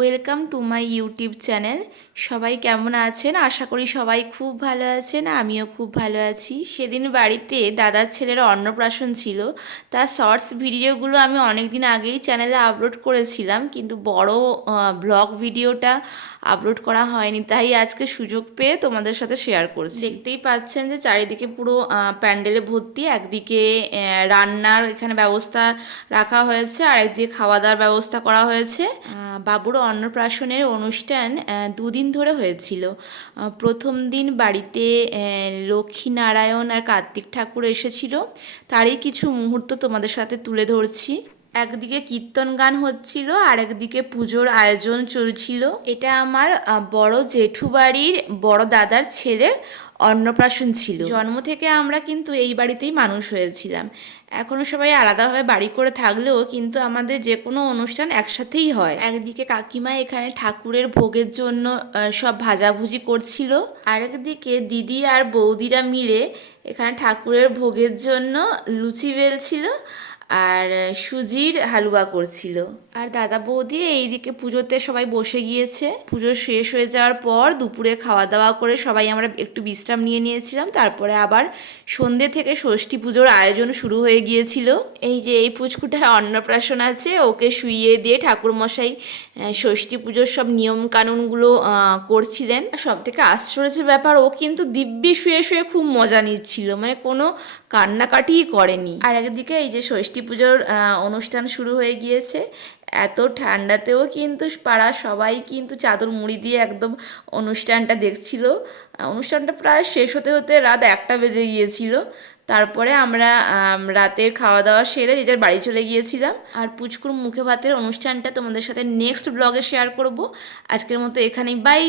Welcome to my YouTube channel. সবাই কেমন আছেন? আশা করি সবাই খুব ভালো আছেন, আমিও খুব ভালো আছি। সেদিন বাড়িতে দাদার ছেলের অন্নপ্রাশন ছিল। তার শর্টস ভিডিওগুলো আমি অনেক দিন আগেই চ্যানেলে আপলোড করেছিলাম, কিন্তু বড় ব্লগ ভিডিওটা আপলোড করা হয়নি। তাই আজকে সুযোগ পেয়ে তোমাদের সাথে শেয়ার করছি। দেখতেই পাচ্ছেন যে চারিদিকে পুরো প্যান্ডেলে ভর্তি। একদিকে রান্নার এখানে ব্যবস্থা রাখা হয়েছে আর একদিকে খাওয়া দাওয়ার ব্যবস্থা করা হয়েছে। বাবুর অন্নপ্রাশনের অনুষ্ঠান দুদিন ধরে হয়েছিল। প্রথম দিন বাড়িতে লক্ষ্মী লক্ষ্মীনারায়ণ আর কার্তিক ঠাকুর এসেছিল। তারই কিছু মুহূর্ত তোমাদের সাথে তুলে ধরছি। একদিকে কীর্তন গান হচ্ছিল আর একদিকে পুজোর আয়োজন চলছিল। এটা আমার বড় জেঠু বাড়ির বড় দাদার ছেলের অন্নপ্রাশন ছিল। জন্ম থেকে আমরা কিন্তু এই বাড়িতেই মানুষ হয়েছিলাম। এখনও সবাই আলাদাভাবে বাড়ি করে থাকলেও কিন্তু আমাদের যে কোনো অনুষ্ঠান একসাথেই হয়। একদিকে কাকিমা এখানে ঠাকুরের ভোগের জন্য সব ভাজাভুজি করছিল। আর একদিকে দিদি আর বৌদিরা মিলে এখানে ঠাকুরের ভোগের জন্য লুচি বেলছিল। আর সুজির হালুয়া করছিল। আর দাদা বৌদি এইদিকে পুজোতে সবাই বসে গিয়েছে। পুজো শেষ হয়ে যাওয়ার পর দুপুরে খাওয়া দাওয়া করে সবাই আমরা একটু বিশ্রাম নিয়ে নিয়েছিলাম। তারপরে আবার সন্ধে থেকে ষষ্ঠী পুজোর আয়োজন শুরু হয়ে গিয়েছিল। এই যে এই পুচকুটার অন্নপ্রাশন আছে, ওকে শুইয়ে দিয়ে ঠাকুরমশাই ষষ্ঠী পুজোর সব নিয়ম কানুনগুলো করছিলেন। সব থেকে আশ্চর্যের ব্যাপার, ও কিন্তু দিব্যি শুয়ে শুয়ে খুব মজা নিচ্ছিল। মানে কোনো কান্নাকাটিই করেনি। আর একদিকে এই যে ষষ্ঠী পুজোর অনুষ্ঠান শুরু হয়ে গিয়েছে। এত ঠান্ডাতেও কিন্তু পাড়া সবাই কিন্তু চাদর মুড়ি দিয়ে একদম অনুষ্ঠানটা দেখছিল। অনুষ্ঠানটা প্রায় শেষ হতে হতে রাত একটা বেজে গিয়েছিল। তারপরে আমরা রাতের খাওয়া দাওয়া সেরে যে যার বাড়ি চলে গিয়েছিলাম। আর পুচকুর মুখে ভাতের অনুষ্ঠানটা তোমাদের সাথে নেক্সট ব্লগে শেয়ার করব। আজকের মতো এখানেই বাই